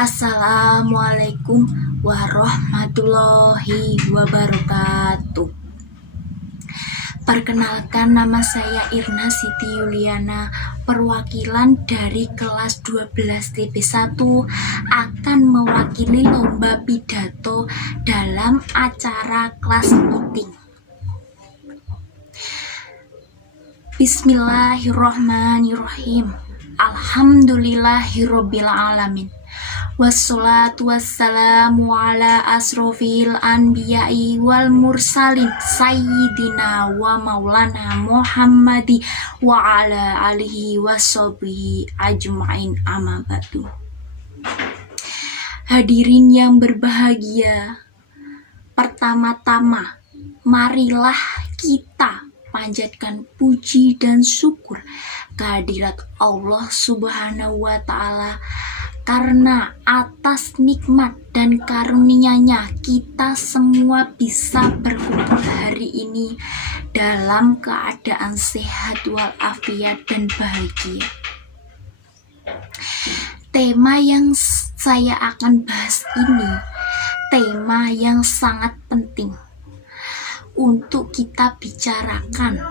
Assalamualaikum warahmatullahi wabarakatuh. Perkenalkan, nama saya Irna Siti Yuliana, perwakilan dari kelas 12 TP1 akan mewakili lomba pidato dalam acara kelas meeting. Bismillahirrahmanirrahim. Alhamdulillahirabbil alamin. Wassalatu wassalamu ala asrofil anbiya'i wal mursalin sayyidina wa maulana Muhammadi wa ala alihi washabihi ajma'in, amma ba'du. Hadirin yang berbahagia, pertama-tama marilah kita panjatkan puji dan syukur kehadirat Allah Subhanahu wa Ta'ala, karena atas nikmat dan karunia-Nya kita semua bisa berkumpul hari ini dalam keadaan sehat walafiat dan bahagia. Tema yang saya akan bahas ini tema yang sangat penting untuk kita bicarakan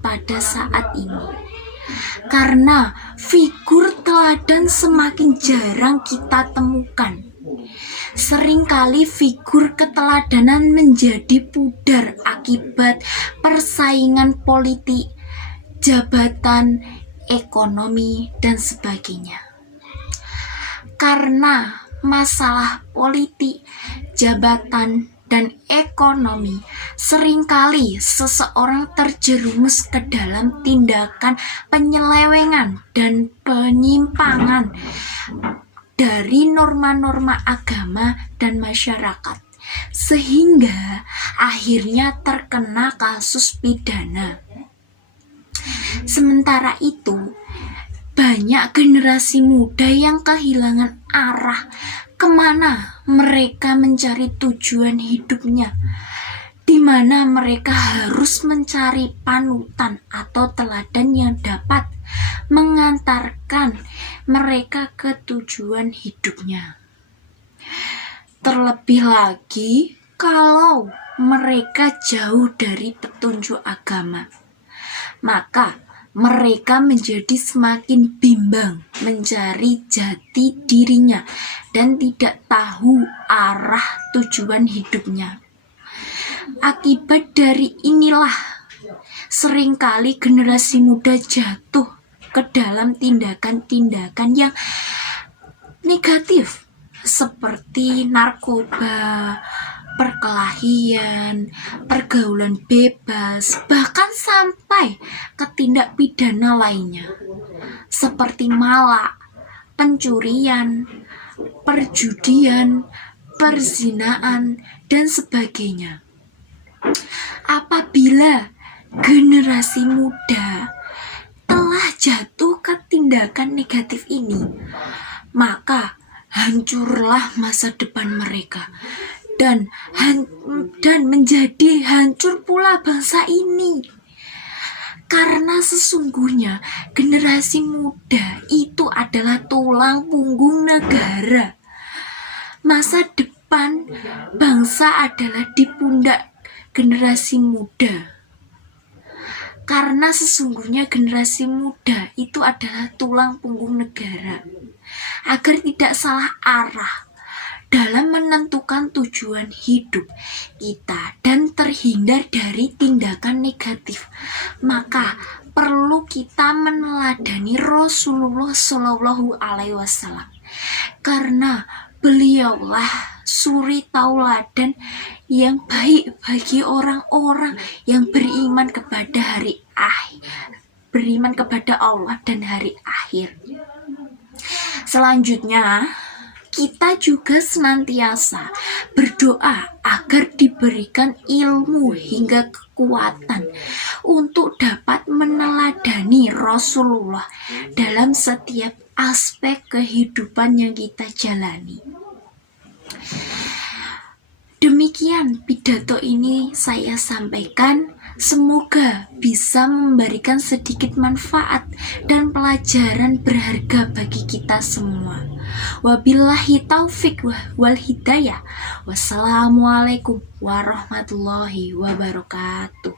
pada saat ini, karena figur teladan semakin jarang kita temukan. Seringkali figur keteladanan menjadi pudar akibat persaingan politik, jabatan, ekonomi, dan sebagainya. Karena masalah politik, jabatan, dan ekonomi, seringkali seseorang terjerumus ke dalam tindakan penyelewengan dan penyimpangan dari norma-norma agama dan masyarakat, sehingga akhirnya terkena kasus pidana. Sementara itu, banyak generasi muda yang kehilangan arah kemana mereka mencari tujuan hidupnya, di mana mereka harus mencari panutan atau teladan yang dapat mengantarkan mereka ke tujuan hidupnya. Terlebih lagi kalau mereka jauh dari petunjuk agama, maka mereka menjadi semakin bimbang mencari jati dirinya dan tidak tahu arah tujuan hidupnya. Akibat dari inilah seringkali generasi muda jatuh ke dalam tindakan-tindakan yang negatif seperti narkoba, perkelahian, pergaulan bebas, bahkan sampai ke tindak pidana lainnya seperti malak, pencurian, perjudian, perzinaan, dan sebagainya. Apabila generasi muda telah jatuh ke tindakan negatif ini, maka hancurlah masa depan mereka, dan menjadi hancur pula bangsa ini. Karena sesungguhnya generasi muda itu adalah tulang punggung negara. Masa depan bangsa adalah di pundak generasi muda. Karena sesungguhnya generasi muda itu adalah tulang punggung negara. Agar tidak salah arah dalam menentukan tujuan hidup kita dan terhindar dari tindakan negatif, maka perlu kita meneladani Rasulullah Shallallahu Alaihi Wasallam, karena beliaulah suri tauladan yang baik bagi orang-orang yang beriman kepada beriman kepada Allah dan hari akhir. Selanjutnya, kita juga senantiasa berdoa agar diberikan ilmu hingga kekuatan untuk dapat meneladani Rasulullah dalam setiap aspek kehidupan yang kita jalani. Demikian pidato ini saya sampaikan. Semoga bisa memberikan sedikit manfaat dan pelajaran berharga bagi kita semua. Wabillahi taufik wal hidayah. Wassalamualaikum warahmatullahi wabarakatuh.